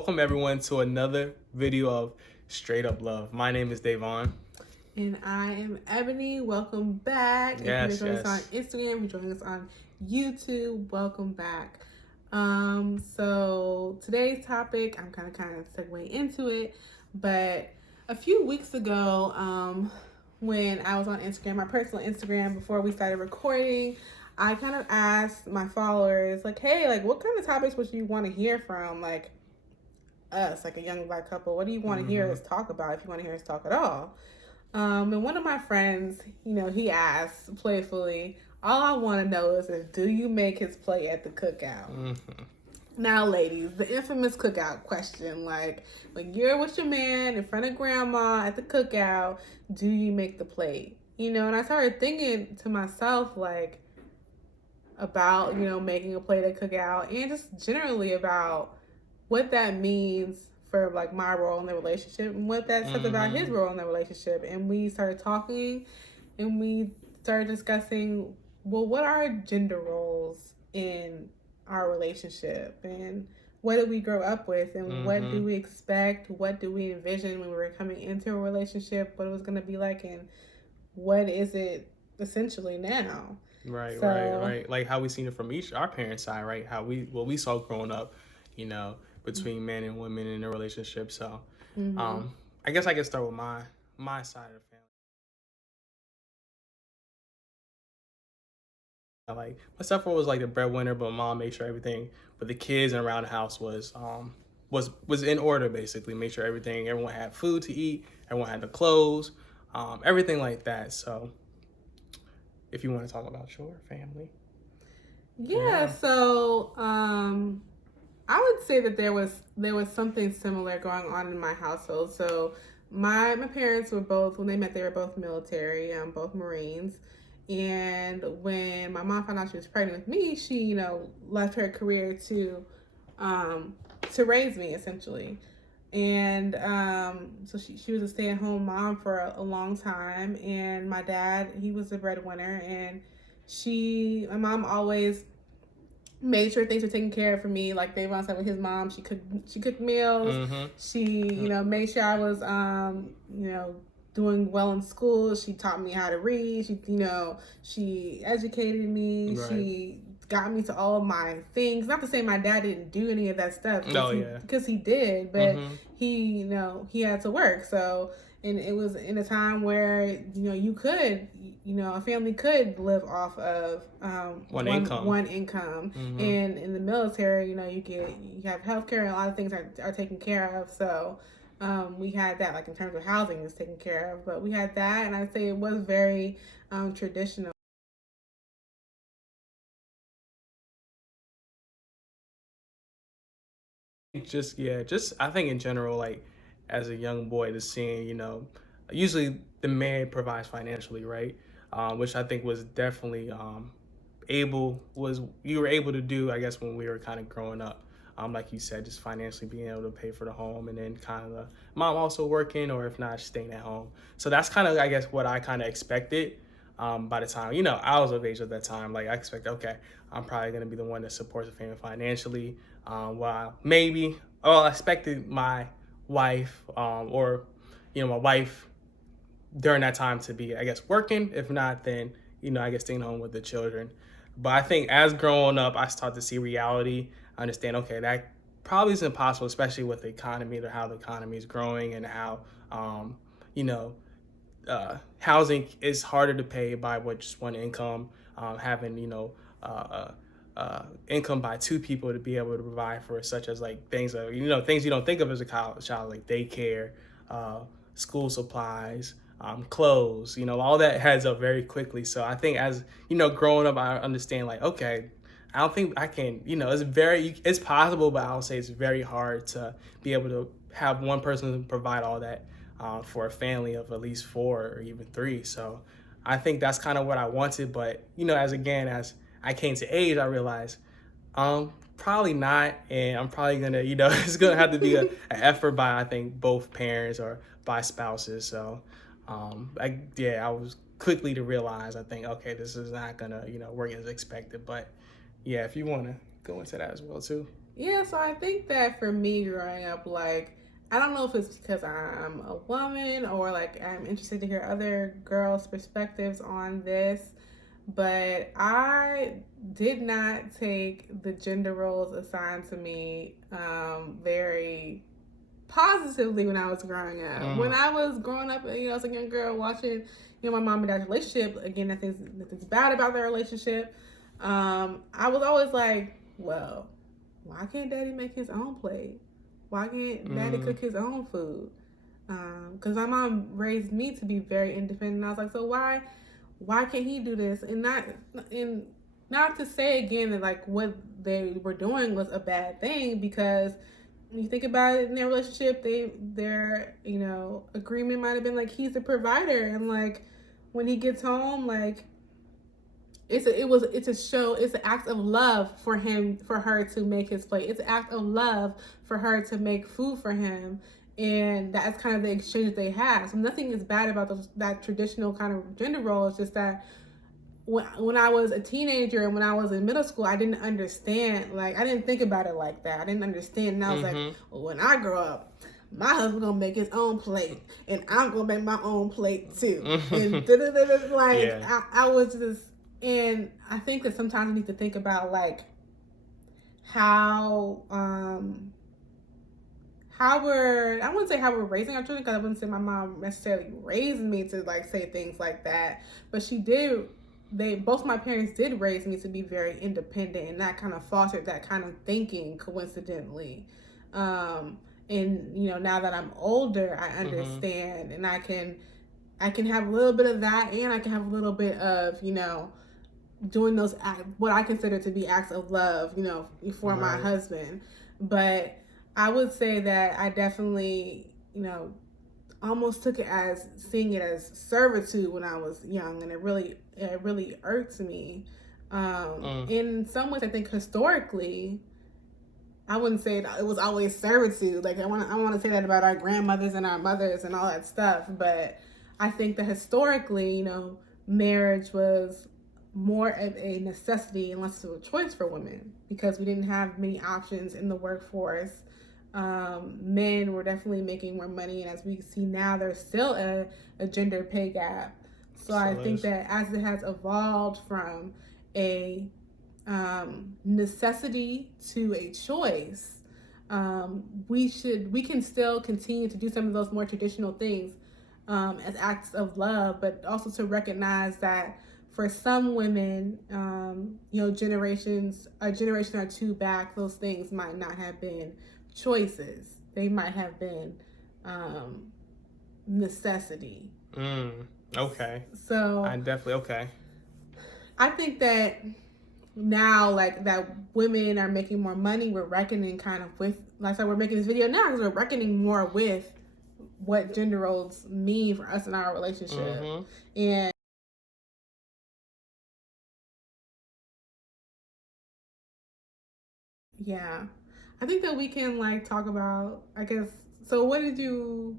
welcome everyone to another video of Straight Up Love. My name is Davon. And I am Ebony. Welcome back. Yes, if you're joining us on Instagram, you're joining us on YouTube, welcome back. So today's topic, I'm kind of segue into it, but a few weeks ago, when I was on Instagram, my personal Instagram, before we started recording, I kind of asked my followers, like, hey, like, what kind of topics would you want to hear from, like, us, like a young Black couple? What do you want to hear us talk about, if you want to hear us talk at all? And one of my friends, he asked playfully, all I want to know is do you make his plate at the cookout? Now, ladies, the infamous cookout question, like, when you're with your man in front of grandma at the cookout, do you make the plate? And I started thinking to myself, like, about, making a plate at cookout, and just generally about what that means for, like, my role in the relationship and what that says about his role in the relationship. And we started talking and we started discussing, well, what are gender roles in our relationship, and what did we grow up with, and what do we expect, what do we envision when we were coming into a relationship, what it was going to be like, and what is it essentially now. Right. Like how we seen it from our parents' side, right? What we saw growing up, between men and women in a relationship. So, I guess I can start with my side of the family. Like, my stepfather was like the breadwinner, but mom made sure everything, but the kids around the house was in order, basically. Made sure everyone had food to eat, everyone had the clothes, everything like that. So, if you want to talk about your family. So I would say that there was something similar going on in my household. So my parents were both, when they met, they were both military, both Marines. And when my mom found out she was pregnant with me, she, left her career to raise me, essentially. And so she was a stay-at-home mom for a long time. And my dad, he was the breadwinner, and my mom always made sure things were taken care of for me. Like Davon said, with his mom, she cooked meals. She, made sure I was, doing well in school. She taught me how to read. She educated me. Right. She got me to all of my things. Not to say my dad didn't do any of that stuff. Because he did, but he, he had to work. So, and it was in a time where, you could, a family could live off of one income. And in the military, you have healthcare, and a lot of things are taken care of. So we had that, like, in terms of housing is taken care of, but we had that, and I'd say it was very traditional. Just I think in general, like, as a young boy, to seeing, usually the man provides financially, right? Which I think was definitely you were able to do, I guess, when we were kind of growing up. Like you said, just financially being able to pay for the home, and then kind of the mom also working, or if not, staying at home. So that's kind of, I guess, what I kind of expected. By the time, I was of age at that time, like, I expect, okay, I'm probably going to be the one that supports the family financially. I expected my wife, or, my wife during that time to be, I guess, working. If not, then, I guess staying home with the children. But I think as growing up, I started to see reality. I understand, okay, that probably isn't possible, especially with the economy, or how the economy is growing, and how, housing is harder to pay by just one income. Having, income by two people to be able to provide for, such as, like, things things you don't think of as a college child, like daycare, school supplies, clothes, all that adds up very quickly. So I think, as growing up, I understand, like, okay, I don't think I can, it's possible, but I'll say it's very hard to be able to have one person provide all that for a family of at least 4 or even 3. So I think that's kind of what I wanted. But, as I came to age, I realized probably not. And I'm probably going to, it's going to have to be an effort by, I think, both parents or by spouses. So I was quickly to realize, I think, okay, this is not going to, work as expected. But yeah, if you want to go into that as well, too. Yeah, so I think that for me growing up, like, I don't know if it's because I'm a woman or like I'm interested to hear other girls' perspectives on this, but I did not take the gender roles assigned to me very positively when I was growing up. When Mm, I was growing up, as a young girl watching, my mom and dad's relationship, again, nothing's bad about their relationship. I was always like, well, why can't daddy make his own plate? Why can't daddy mm, cook his own food? Because my mom raised me to be very independent. And I was like, so why can't he do this? And not to say again that like what they were doing was a bad thing, because when you think about it in their relationship, their agreement might have been like he's the provider, and like when he gets home, like it's a show, it's an act of love for her to make his plate. It's an act of love for her to make food for him, and that's kind of the exchange they have. So nothing is bad about that traditional kind of gender role. It's just that when I was a teenager and when I was in middle school, I didn't understand. Like, I didn't think about it like that. I didn't understand. And I was like, mm-hmm. well, when I grow up, my husband gonna make his own plate, and I'm gonna make my own plate too. And like Yeah. I was just, and I think that sometimes we need to think about like how I wouldn't say how we're raising our children, because I wouldn't say my mom necessarily raised me to like say things like that, but she did. Both my parents did raise me to be very independent, and that kind of fostered that kind of thinking coincidentally. Um, and now that I'm older, I Mm-hmm. understand, and I can have a little bit of that, and I can have a little bit of doing those what I consider to be acts of love, for my Right. husband. But I would say that I definitely, almost took it as seeing it as servitude when I was young, and it really irks me. Mm, In some ways, I think historically, I wouldn't say it was always servitude. Like I want to say that about our grandmothers and our mothers and all that stuff, but I think that historically, marriage was more of a necessity and less of a choice for women, because we didn't have many options in the workforce. Men were definitely making more money, and as we see now, there's still a gender pay gap. So I still think is. that as it has evolved from a necessity to a choice, we can still continue to do some of those more traditional things as acts of love, but also to recognize that for some women, a generation or two back, those things might not have been choices. They might have been um, necessity. Mm, okay. I So definitely okay. I think that now, like, that women are making more money, we're reckoning kind of with, like I said, we're making this video now because we're reckoning more with what gender roles mean for us in our relationship. Mm-hmm. And yeah, I think that we can like talk about, I guess, so what did you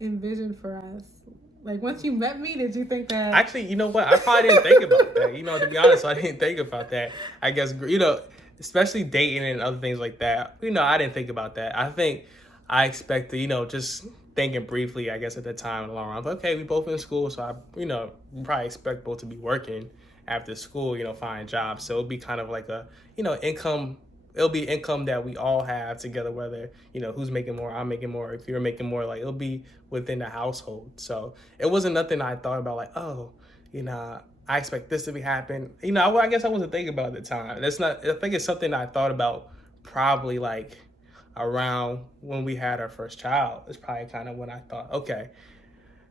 envision for us? Like, once you met me, did you think that? Actually, you know what? I probably didn't think about that. To be honest, I didn't think about that. I guess especially dating and other things like that. I didn't think about that. I think I expected, just thinking briefly. I guess at the time in the long run, okay, we both in school, so we probably expect both to be working after school. Find jobs. So it'll be kind of like a, income. It'll be income that we all have together, whether who's making more, I'm making more. If you're making more, like it'll be within the household. So it wasn't nothing I thought about like, oh, I expect this to be happen. I guess I wasn't thinking about it at the time. That's not. I think it's something I thought about probably like around when we had our first child. It's probably kind of when I thought, okay,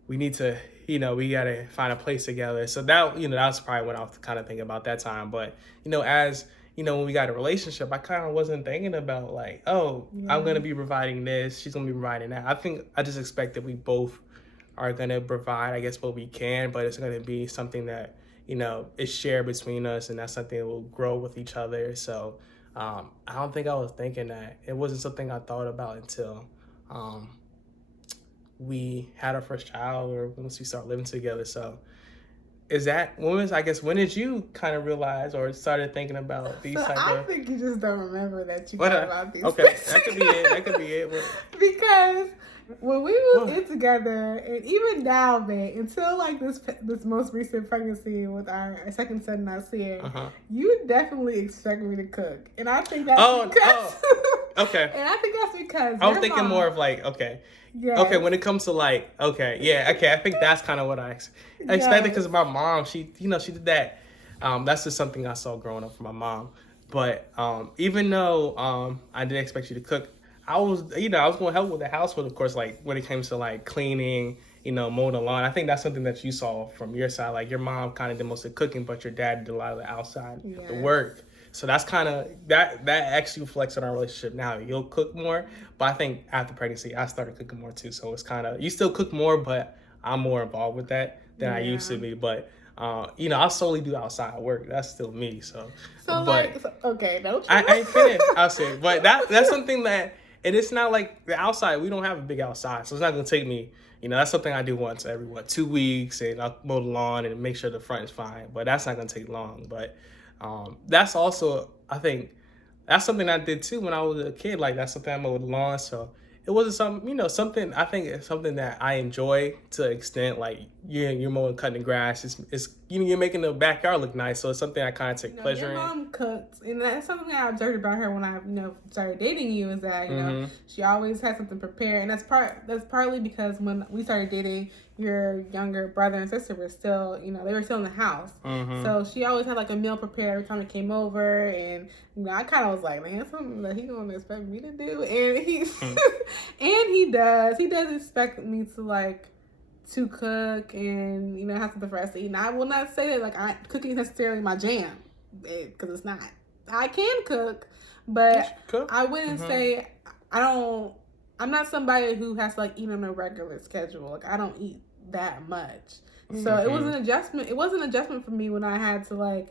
we need to, we gotta find a place together. So that's probably when I was kind of thinking about that time. But as when we got a relationship, I kind of wasn't thinking about like, oh, I'm Yeah. gonna be providing this, she's gonna be providing that. I think I just expect that we both are gonna provide, I guess, what we can, but it's gonna be something that is shared between us, and that's something that will grow with each other. So I don't think I was thinking that. It wasn't something I thought about until we had our first child, or once we start living together. So is that when did you kind of realize or started thinking about these So type I of think you just don't remember that you what? thought about these Okay, things. that could be it. That could be it. Because when we moved What? in together, and even now, babe, until like this most recent pregnancy with our second son that's here, Uh-huh. you definitely expect me to cook, and I think that's Oh, because, okay. and I think that's because I was your thinking mom, more of like, okay. Okay, yes, when it comes to like, okay, yeah, okay, I think that's kind of what I expected yes, because my mom, she did that. That's just something I saw growing up from my mom. But even though I didn't expect you to cook, I was going to help with the household, of course, like when it comes to like cleaning, mowing the lawn. I think that's something that you saw from your side. Like your mom kind of did most of the cooking, but your dad did a lot of the outside, the yes. work. So that's kind of that actually reflects on our relationship now. You'll cook more, but I think after pregnancy, I started cooking more too. So it's kind of you still cook more, but I'm more involved with that than I used to Yeah. be. But I solely do outside work. That's still me. So, So but okay, don't I you? ain't finished. I'll say, but that's something that, and it's not like the outside. We don't have a big outside, so it's not gonna take me. That's something I do once every 2 weeks, and I'll mow the lawn and make sure the front is fine. But that's not gonna take long. But that's also, I think, that's something I did too when I was a kid. Like that's something I mowed the lawn. So it wasn't something. I think it's something that I enjoy to an extent. Like you're mowing, cutting the grass. It's you're making the backyard look nice. So it's something I kind of take pleasure Your in. mom cooks, and that's something I observed about her when I, started dating you. Is that Mm-hmm. she always had something prepared, and that's partly because when we started dating, your younger brother and sister were still, they were still in the house. Mm-hmm. So she always had like a meal prepared every time it came over, and I kind of was like, man, that's something that he gonna expect me to do, and he and he does expect me to like to cook and have something for us to eat. And I will not say that like cooking is necessarily my jam, because it's not. I can cook, but Cook. I wouldn't Mm-hmm. say I don't. I'm not somebody who has to like eat on a regular schedule. Like I don't eat that much, so it was an adjustment. It was an adjustment for me when I had to like.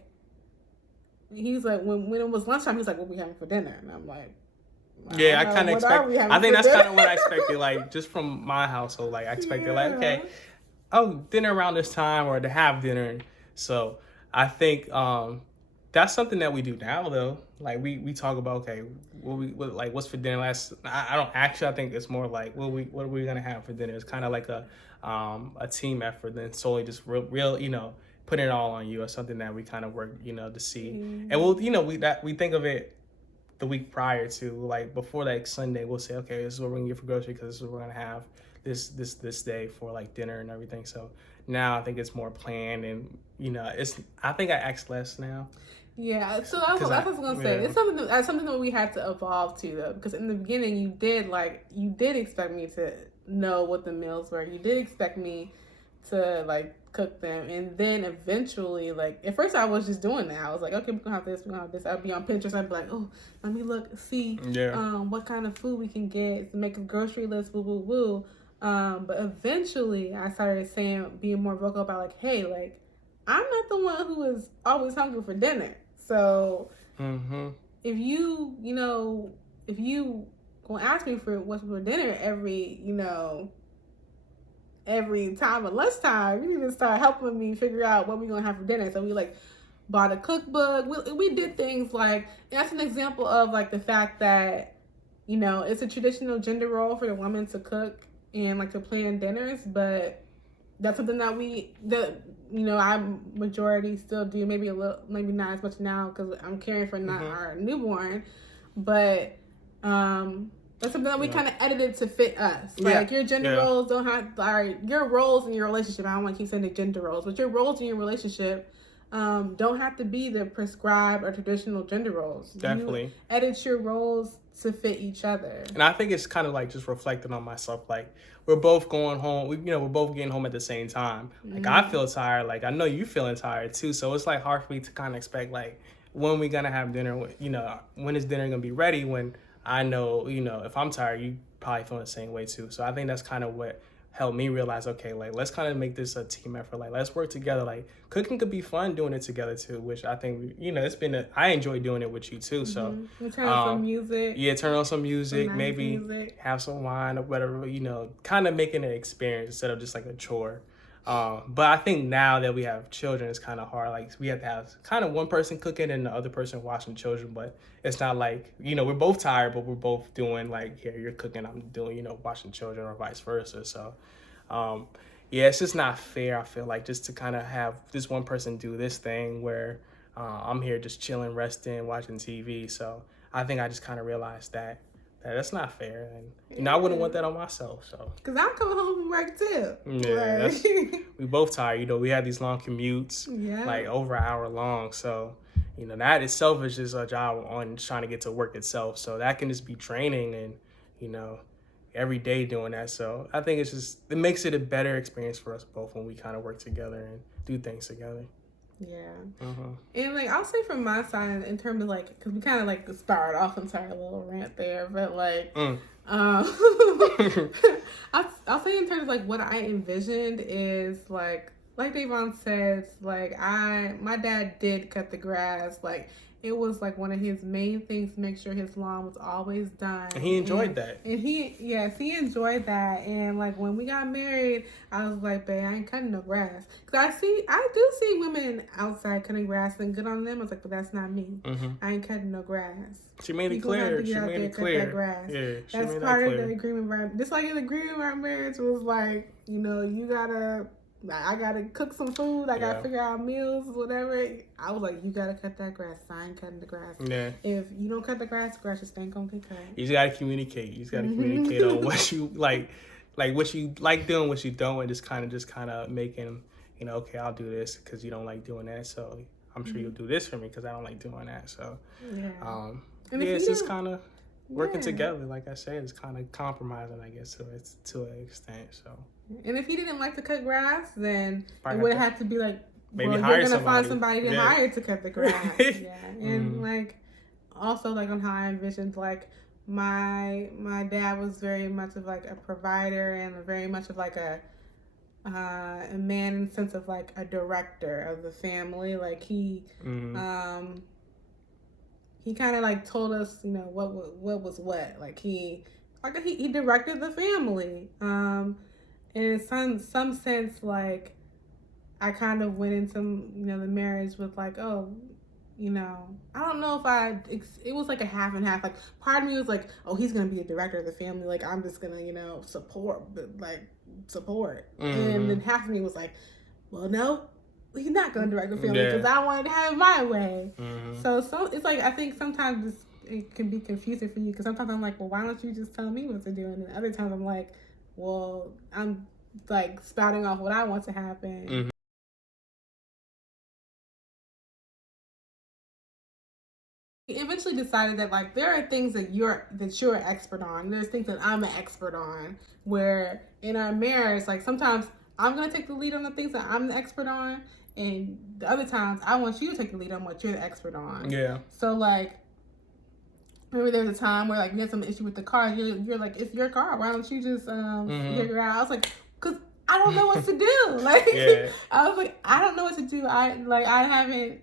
He's like when it was lunchtime. He's like, "What are we having for dinner?" And I'm like, Yeah, I kind of expect. I think that's dinner? kind of what I expected. Like just from my household, like I expected, like okay, oh, dinner around this time or to have dinner. So I think that's something that we do now though. Like we talk about okay, like what's for dinner last. I don't actually. I think it's more like what are we gonna have for dinner. It's kind of like a team effort than solely just real putting it all on you or something that we kind of work to see. Mm-hmm. And we think of it the week prior to, like before like Sunday, we'll say, okay, this is what we're gonna get for grocery because this is what we're gonna have this day for like dinner and everything. So now I think it's more planned and it's I think I ask less now. Yeah, so that's what I was gonna say. Yeah. It's something that we had to evolve to though, because in the beginning you did expect me to know what the meals were. You did expect me to like cook them, and then eventually, like at first I was just doing that. I was like, okay, we're gonna have this, we're gonna have this. I'd be on Pinterest. I'd be like, oh, let me see, what kind of food we can get to make a grocery list. Woo woo woo. But eventually I started being more vocal about like, hey, like I'm not the one who is always hungry for dinner. So if if you gonna ask me for what's for dinner every time at lunchtime, you need to start helping me figure out what we're gonna have for dinner. So we like bought a cookbook. We did things like, and that's an example of like the fact that it's a traditional gender role for the woman to cook and like to plan dinners, but that's something that I majority still do. Maybe a little, maybe not as much now because I'm caring for not our newborn, but that's something that we kind of edited to fit us. Like your gender roles don't have, your roles in your relationship. I don't want to keep saying the gender roles, but your roles in your relationship don't have to be the prescribed or traditional gender roles. Definitely. You edit your roles to fit each other. And I think it's kind of like just reflecting on myself. Like we're both going home. We're both getting home at the same time. Like I feel tired. Like I know you feeling tired too. So it's like hard for me to kind of expect like when we gonna have dinner. When is dinner gonna be ready? When I know if I'm tired, you probably feel the same way too. So I think that's kind of what helped me realize, okay, like let's kind of make this a team effort. Like let's work together. Like cooking could be fun doing it together too, which I think it's been I enjoy doing it with you too. So we turn on some music. Yeah, turn on some music, nice maybe music. have some wine or whatever. Kind of making an experience instead of just like a chore. But I think now that we have children, it's kind of hard. Like we have to have kind of one person cooking and the other person watching children. But it's not like, we're both tired, but we're both doing like, here, you're cooking, I'm doing, watching children or vice versa. So, yeah, it's just not fair. I feel like just to kind of have this one person do this thing where I'm here just chilling, resting, watching TV. So I think I just kind of realized that that's not fair, and I wouldn't want that on myself. So because I'm coming home from work too. Yeah, we both tired. We had these long commutes, like over an hour long. So that itself is just a job on trying to get to work itself. So that can just be draining, and every day doing that. So I think it makes it a better experience for us both when we kind of work together and do things together. Yeah. And like I'll say from my side in terms of like, because we kind of like started off into our little rant there, but like I'll say in terms of like what I envisioned is like Davon says, like my dad did cut the grass. Like it was like one of his main things to make sure his lawn was always done. And he enjoyed that. And he enjoyed that. And like when we got married, I was like, babe, I ain't cutting no grass. Because I do see women outside cutting grass and good on them. I was like, but that's not me. I ain't cutting no grass. She made it clear. She made it clear. Cut that grass. Yeah, that's part of the agreement. Just like in the agreement of our marriage was like, I gotta cook some food. I gotta figure out meals, whatever. I was like, you gotta cut that grass. I ain't cutting the grass. Yeah. If you don't cut the grass just ain't gonna get cut. You just gotta communicate. You just gotta communicate on what you like what you like doing, what you don't, and just kind of making, okay, I'll do this because you don't like doing that. So I'm sure you'll do this for me because I don't like doing that. So it's just kind of working together. Like I said, it's kind of compromising, I guess, to an extent. So. And if he didn't like to cut grass, then it would have to be like, maybe you're gonna find somebody to hire to cut the grass. And like also like on how I envisioned like my dad was very much of like a provider and very much of like a man in the sense of like a director of the family. Like he kind of like told us what was what. Like he directed the family. And in some sense, like, I kind of went into, the marriage with like, I don't know if it was like a half and half. Like, part of me was like, oh, he's going to be a director of the family. Like, I'm just going to, support. And then half of me was like, well, no, he's not going to direct the family because I wanted to have it my way. So it's like, I think sometimes it can be confusing for you because sometimes I'm like, well, why don't you just tell me what to do? And then other times I'm like, well, I'm like spouting off what I want to happen. We eventually decided that like there are things that you're an expert on. There's things that I'm an expert on. Where in our marriage, like sometimes I'm gonna take the lead on the things that I'm the expert on, and the other times I want you to take the lead on what you're the expert on. Yeah. So like. Remember there was a time where like we had some issue with the car. You're like, it's your car. Why don't you just figure out? I was like, because I don't know what to do. Like I was like, I don't know what to do. I haven't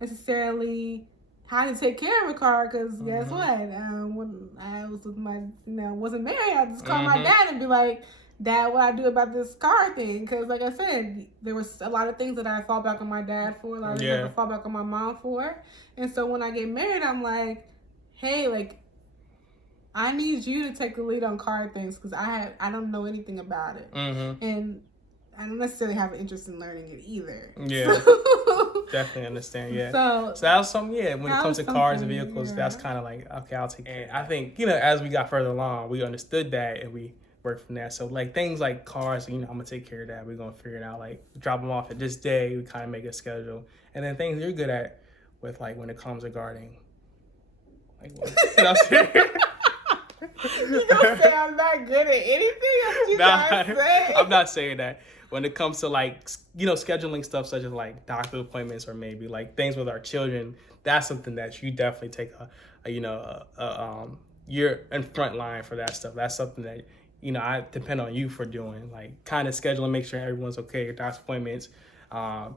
necessarily how to take care of a car because guess what? When I was with my wasn't married, I just call my dad and be like, Dad, what I do about this car thing? Because like I said, there was a lot of things that I fall back on my dad for, a lot of things I fall back on my mom for, and so when I get married, I'm like, hey, like, I need you to take the lead on car things because I don't know anything about it. And I don't necessarily have an interest in learning it either. Yeah. So, definitely understand, So that was something, when it comes to cars and vehicles, that's kind of like, okay, I'll take it. I think, as we got further along, we understood that and we worked from that. So, like, things like cars, I'm going to take care of that. We're going to figure it out. Like, drop them off at this day. We kind of make a schedule. And then things you're good at with, like, when it comes to gardening. Like, what? You gonna say I'm not good at anything? What you trying to say? I'm not saying that. When it comes to like scheduling stuff such as like doctor appointments or maybe like things with our children, that's something that you definitely take you're in front line for that stuff. That's something that I depend on you for doing, like kind of scheduling, make sure everyone's okay, your doctor appointments. I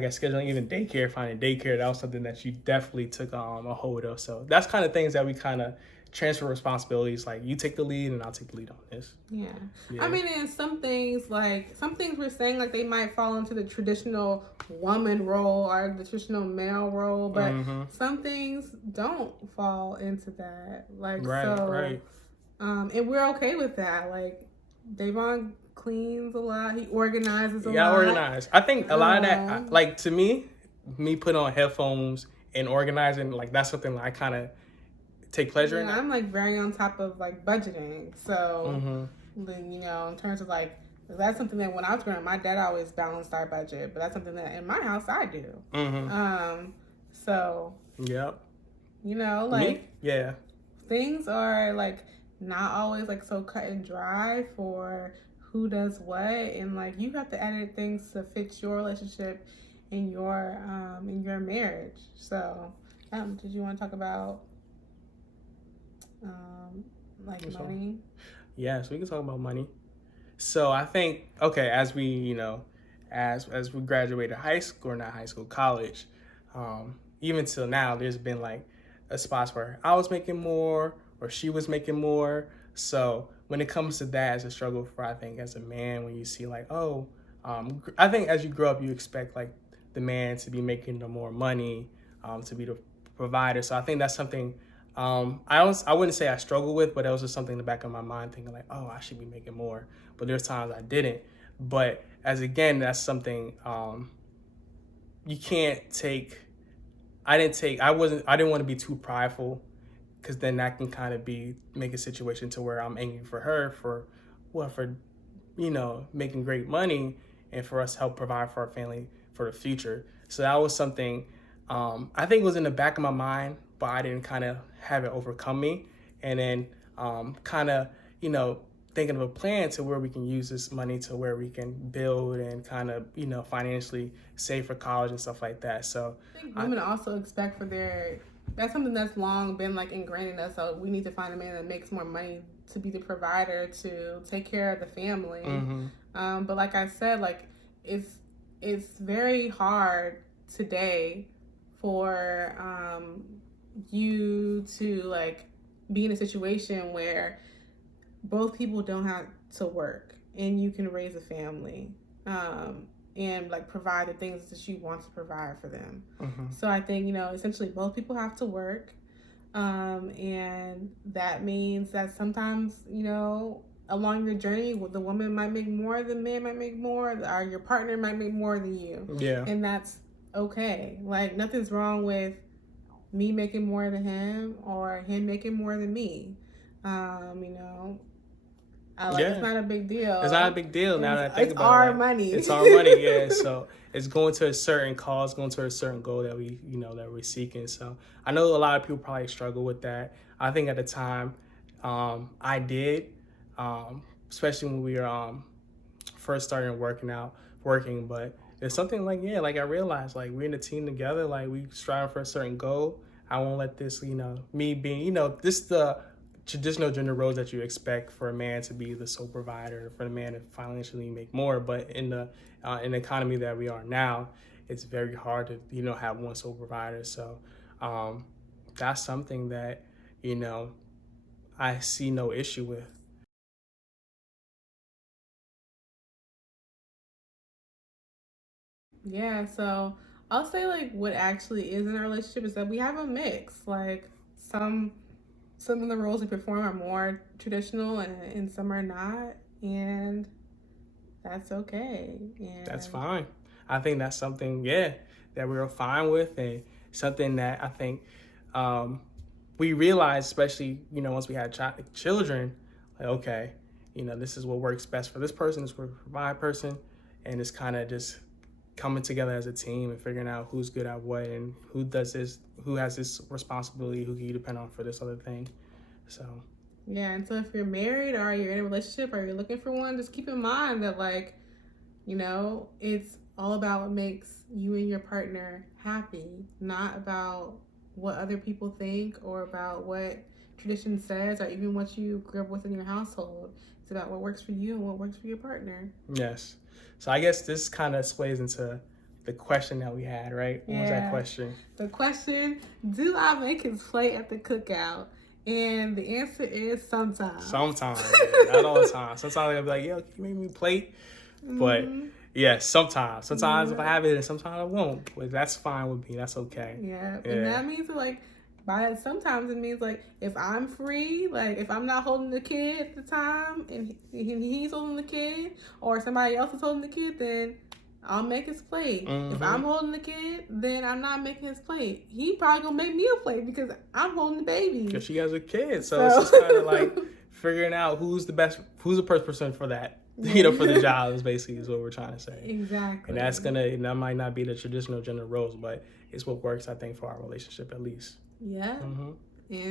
guess scheduling even daycare, finding daycare, that was something that you definitely took a hold of. So that's kind of things that we kind of transfer responsibilities. Like you take the lead and I'll take the lead on this. Yeah. Yeah. I mean, and some things we're saying like they might fall into the traditional woman role or the traditional male role, but some things don't fall into that. Like Right. and we're okay with that. Like Davon cleans a lot, he organizes a lot. Yeah, organized. I think a lot of that, like to me putting on headphones and organizing, like that's something that I kind of take pleasure in. I'm like very on top of like budgeting, so then in terms of like that's something that when I was growing up, my dad always balanced our budget, but that's something that in my house I do. So yep. Like yeah, things are like not always like so cut and dry for who does what, and like you have to edit things to fit your relationship in your marriage. So did you want to talk about like money? Yes, we can talk about money. So I think as we as we graduated high school, or not high school, college, even till now, there's been like a spots where I was making more or she was making more. So when it comes to that, as a struggle for, I think as a man, when you see like, I think as you grow up, you expect like the man to be making the more money, to be the provider. So I think that's something I wouldn't say I struggle with, but that was just something in the back of my mind, thinking like, I should be making more. But there's times I didn't. But that's something you can't take. I didn't want to be too prideful, because then that can kind of make a situation to where I'm angry for her for making great money and for us to help provide for our family for the future. So that was something I think was in the back of my mind, but I didn't kind of have it overcome me. And then kind of, thinking of a plan to where we can use this money to where we can build and kind of, financially save for college and stuff like that. So I think women also expect that's something that's long been like ingrained in us. So we need to find a man that makes more money to be the provider, to take care of the family. But like I said, like it's very hard today for you to like be in a situation where both people don't have to work and you can raise a family and like provide the things that you want to provide for them. So I think essentially both people have to work, and that means that sometimes along your journey, the woman might make more, the man might make more, or your partner might make more than you. Yeah. And that's okay. Like nothing's wrong with me making more than him or him making more than me. It's not a big deal. It's not a big deal now that I think about it. It's our money. It's our money, yeah. So it's going to a certain cause, going to a certain goal that that we're seeking. So I know a lot of people probably struggle with that. I think at the time, I did, especially when we were first starting working. But it's something like I realized like we're in a team together. Like we striving for a certain goal. I won't let this, me being, this the traditional gender roles that you expect for a man to be the sole provider, for the man to financially make more. But in the economy that we are now, it's very hard to have one sole provider. So that's something that I see no issue with. Yeah, so I'll say like what actually is in a relationship is that we have a mix. Like some of the roles we perform are more traditional and some are not, and that's okay. And that's fine. I think that's something, that we're fine with, and something that I think we realize, especially once we had children, like okay, this is what works best for this person, this works for my person, and it's kind of just coming together as a team and figuring out who's good at what and who does this, who has this responsibility, who can you depend on for this other thing. So yeah, and so if you're married or you're in a relationship or you're looking for one, just keep in mind that like it's all about what makes you and your partner happy, not about what other people think or about what tradition says or even what you grew up with in your household. It's about what works for you and what works for your partner. Yes. So I guess this kind of plays into the question that we had, right? What was that question? The question, do I make his plate at the cookout? And the answer is sometimes. Sometimes, not all the time. Sometimes I'll be like, yo, can you make me a plate? But yes, sometimes. Sometimes if I have it, and sometimes I won't. But that's fine with me. That's okay. Yeah. And that means like, sometimes it means like if I'm free, like if I'm not holding the kid at the time and he's holding the kid, or somebody else is holding the kid, then I'll make his plate. If I'm holding the kid, then I'm not making his plate. He probably gonna make me a plate because I'm holding the baby. Because she has a kid, so it's just kind of like figuring out who's the first person for that. You know, for the job is what we're trying to say. Exactly. And that might not be the traditional gender roles, but it's what works, I think, for our relationship at least. Yeah. And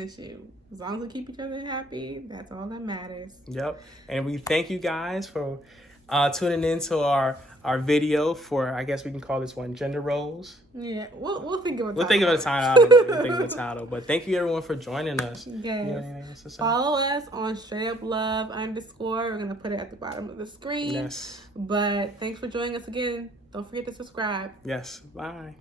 as long as we keep each other happy, that's all that matters. Yep. And we thank you guys for tuning in to our video for, I guess we can call this one Gender Roles. Yeah, we'll think of a title. We'll think of a title. We'll think of a title. But thank you everyone for joining us. Yes. Follow us on @straightuplove_. We're going to put it at the bottom of the screen. Yes. But thanks for joining us again. Don't forget to subscribe. Yes. Bye.